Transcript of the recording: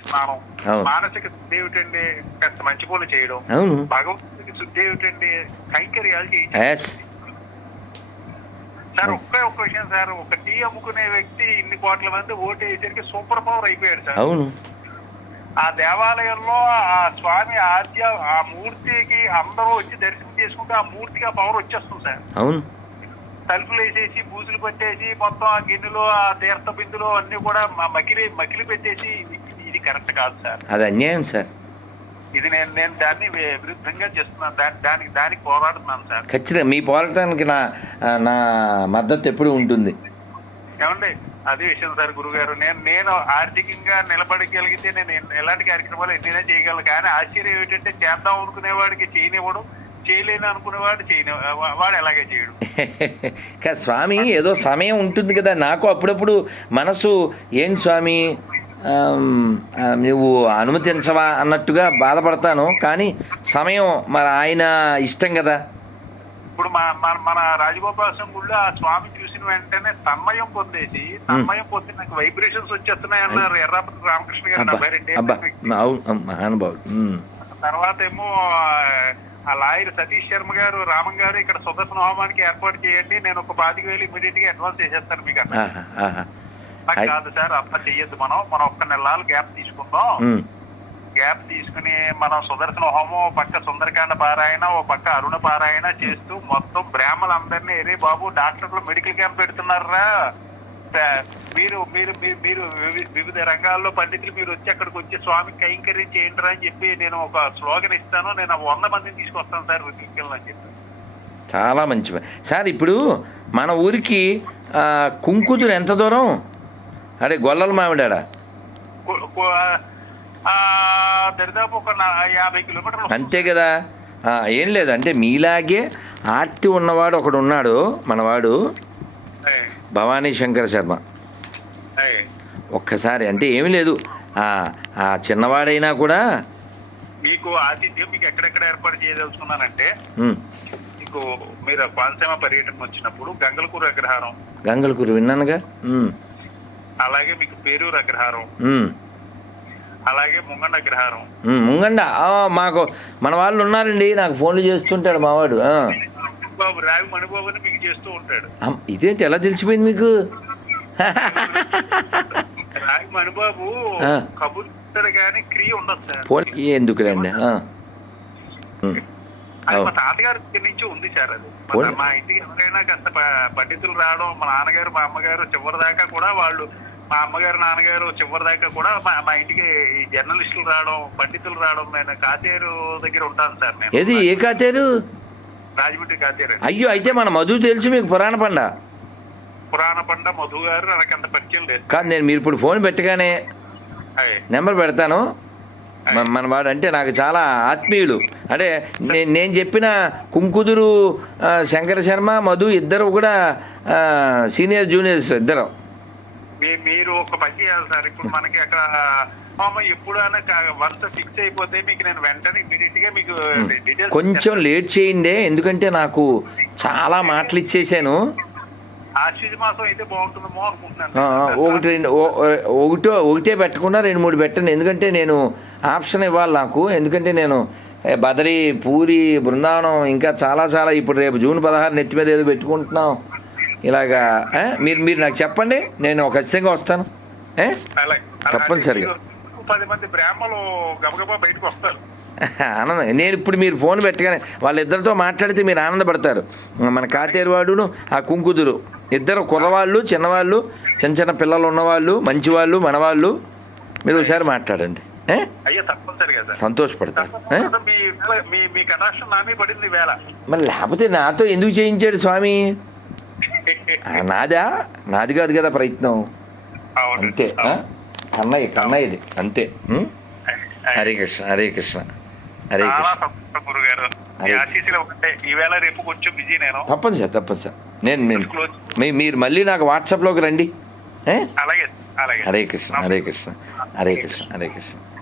స్నానం. మానసిక శుద్ధి ఏమిటండి? కాస్త మంచి పనులు చేయడం. అవును. భగవంతుడికి శుద్ధి ఏమిటండి? కైంకర్యాలు చేయడం సార్ ఒకే ఒక్క విషయం సార్. ఒక టీ అమ్ముకునే వ్యక్తి ఇన్ని కోట్ల మంది ఓటు వేసరికి సూపర్ పవర్ అయిపోయాడు సార్. అవును. ఆ దేవాలయంలో ఆ స్వామి ఆద్య ఆ మూర్తికి అందరూ వచ్చి దర్శనం చేసుకుంటే ఆ మూర్తికి ఆ పవర్ వచ్చేస్తుంది సార్. అవును. తలుపులు వేసేసి బూజులు పెట్టేసి మొత్తం ఆ గిన్నెలు ఆ తీర్థ బిందులు అన్ని కూడా మ- మకిలి మకిలి పెట్టేసి కరెక్ట్ కాదు సార్. అది అన్యాయం సార్. ఇది నేను నేను దాన్ని విరుద్ధంగా చేస్తున్నాను. దాని దానికి దానికి పోరాడుతున్నాను సార్. ఖచ్చితంగా మీ పోరాటానికి నా నా మద్దతు ఎప్పుడు ఉంటుంది. ఏమండి అదే విషయం సార్ గురుగారు. నేను నేను ఆర్థికంగా నిలబడగలిగితే నేను ఎలాంటి కార్యక్రమాలు ఎన్నైనా చేయగలను. కానీ ఆశ్చర్యం ఏమిటంటే చేద్దాం అనుకునేవాడికి చేయనివ్వడం. చేయలేని అనుకునేవాడు చేయని వాడు ఎలాగే చేయడు. స్వామి ఏదో సమయం ఉంటుంది కదా. నాకు అప్పుడప్పుడు మనసు ఏం స్వామి? నువ్వు అనుమతించవా అన్నట్టుగా బాధపడతాను కానీ సమయం మరి ఆయన ఇష్టం కదా. ఇప్పుడు మన మన రాజగోపాలస్వామి గుళ్ళో ఆ స్వామి చూసిన వెంటనే తన్మయం పొందేసి తన్మయం పొంది నాకు వైబ్రేషన్స్ వచ్చేస్తున్నాయి అన్నారు ఎర్రాపతి రామకృష్ణ గారు మహానుభావుడు. తర్వాత ఏమో ఆ లాయర్ సతీష్ శర్మ గారు రామం గారు ఇక్కడ సుదర్శన హోమానికి ఏర్పాటు చేయండి నేను ఒక పాతిక వేలు ఇమీడియట్గా అడ్వాన్స్ చేసేస్తాను మీకు అన్నారు. కాదు సార్ అట్లా చెయ్యొద్దు మనం. మనం ఒక్క నెలలు గ్యాప్ తీసుకుందాం. గ్యాప్ తీసుకుని మనం సుదర్శన హోమం ఓ పక్క సుందరకాండ పారాయణ ఓ పక్క అరుణ పారాయణ చేస్తూ మొత్తం బ్రాహ్మణులందరినీ ఎరే బాబు డాక్టర్లు మెడికల్ క్యాంప్ పెడుతున్నారా? మీరు మీరు మీరు- మీరు వివి- వివిధ రంగాల్లో పండితులు మీరు వచ్చి అక్కడికి వచ్చి స్వామికి కైంకర్యం చేయండి అని చెప్పి నేను ఒక స్లోగన్ ఇస్తాను. నేను వంద మందిని తీసుకొస్తాను సార్ రుద్దికెళ్ళని అని చెప్పి. చాలా మంచి. సార్ ఇప్పుడు మన ఊరికి ఆ, కుంకుతురు ఎంత దూరం? అరే గొల్లల మామిడాడా? అంతే కదా? ఏం లేదు. అంటే మీలాగే ఆర్తి ఉన్నవాడు ఒకడు ఉన్నాడు మనవాడు భవానీ శంకర శర్మ. ఒక్కసారి అంటే ఏమీ లేదు. ఆ, చిన్నవాడైనా కూడా మీకు ఆతిథ్యం మీకు ఎక్కడెక్కడ ఏర్పాటు చేయదలుచుకున్నానంటే మీకు మీరు కోనసీమ పర్యటన వచ్చినప్పుడు గంగలకూరు అగ్రహారం గంగలకూరు విన్నానుగా? అలాగే మీకు పేరూరు అగ్రహారం అలాగే ముంగండ అగ్రహారం ముంగండ. మాకు మన వాళ్ళు ఉన్నారండి. నాకు ఫోన్లు చేస్తుంటాడు మావాడు. బాబు రావి మీకు చేస్తూ ఉంటాడు. ఇదేంటి ఎలా తెలిసిపోయింది మీకు? రావి మణిబాబు ఆ. కబుర్ చెప్తాడు కానీ క్రియ ఉండదు ఎందుకులేండి? మా అవును. తాతగారి దగ్గర నుంచి ఉంది సార్ అది. మా- ఇంటికి ఎవరైనా కాస్త పండితులు రావడం మా నాన్నగారు మా అమ్మగారు చివరి దాకా కూడా వాళ్ళు మా అమ్మగారు నాన్నగారు చివరి దాకా కూడా మా మా ఇంటికి ఈ జర్నలిస్టులు రావడం పండితులు రావడం నేను కాతేరు దగ్గర ఉంటాను సార్ నేను. ఏది? ఏ కాతారు? రాజమండ్రి కాతేరు. అయ్యో అయితే మన మధు తెలిసి మీకు పురాణ పండ. పురాణ పండ మధు గారు నాకు అంత పరిచయం లేదు. కాదు నేను మీరు ఇప్పుడు ఫోన్ పెట్టగానే. నెంబర్ పెడతాను. మన వాడు అంటే నాకు చాలా ఆత్మీయులు. అంటే నేను నేను చెప్పిన కుంకుదురు శంకర శర్మ మధు ఇద్దరు కూడా సీనియర్ జూనియర్స్ ఇద్దరు. మీరు ఒక పని చేయాలి సార్. ఇప్పుడు మనకి అక్కడ మామ ఎప్పుడైనా వన్స్ ఫిక్స్ అయిపోతే మీకు నేను వెంటనే ఇమీడియట్గా మీకు డీటెయిల్స్ కొంచెం లేట్ చేయండి ఎందుకంటే నాకు చాలా మాటలు ఇచ్చేసాను. ఆశ్వజ మాసం అయితే బాగుంటుందేమో అనుకుంటున్నాను. ఆ, ఒకటి రెండు ఒకటో ఒకటే పెట్టకుండా రెండు మూడు పెట్టండి. ఎందుకంటే నేను ఆప్షన్ ఇవ్వాలి నాకు. ఎందుకంటే నేను బదరి పూరి బృందావనం ఇంకా చాలా చాలా ఇప్పుడు రేపు జూన్ పదహారు నెత్తి మీద ఏదో పెట్టుకుంటున్నాం. ఇలాగా మీరు మీరు నాకు చెప్పండి నేను ఖచ్చితంగా వస్తాను. తప్పనిసరిగా. మీరు పది మంది బ్రాహ్మలు గబగబా బయటకు వస్తారు. ఆనందం. నేను ఇప్పుడు మీరు ఫోన్ పెట్టగానే వాళ్ళిద్దరితో మాట్లాడితే మీరు ఆనందపడతారు. మన కాతేరువాడును ఆ కుంకుదురు. ఇద్దరు కుర్రవాళ్ళు చిన్నవాళ్ళు చిన్న చిన్న పిల్లలు ఉన్నవాళ్ళు మంచివాళ్ళు మనవాళ్ళు. మీరు ఒకసారి మాట్లాడండి. సంతోషపడతారు. మరి లేకపోతే నాతో ఎందుకు చేయించాడు స్వామి? నాదా? నాది కాదు కదా ప్రయత్నం. అంతే? కన్నయ్య కన్నయ్యది అంతే? హరే కృష్ణ హరే కృష్ణ. హరే కృష్ణ. కొంచెం బిజీ నేను. మీరు మళ్ళీ నాకు వాట్సాప్లోకి రండి. ఏ? అలాగే అలాగే. హరే కృష్ణ హరే కృష్ణ. హరే కృష్ణ హరే కృష్ణ.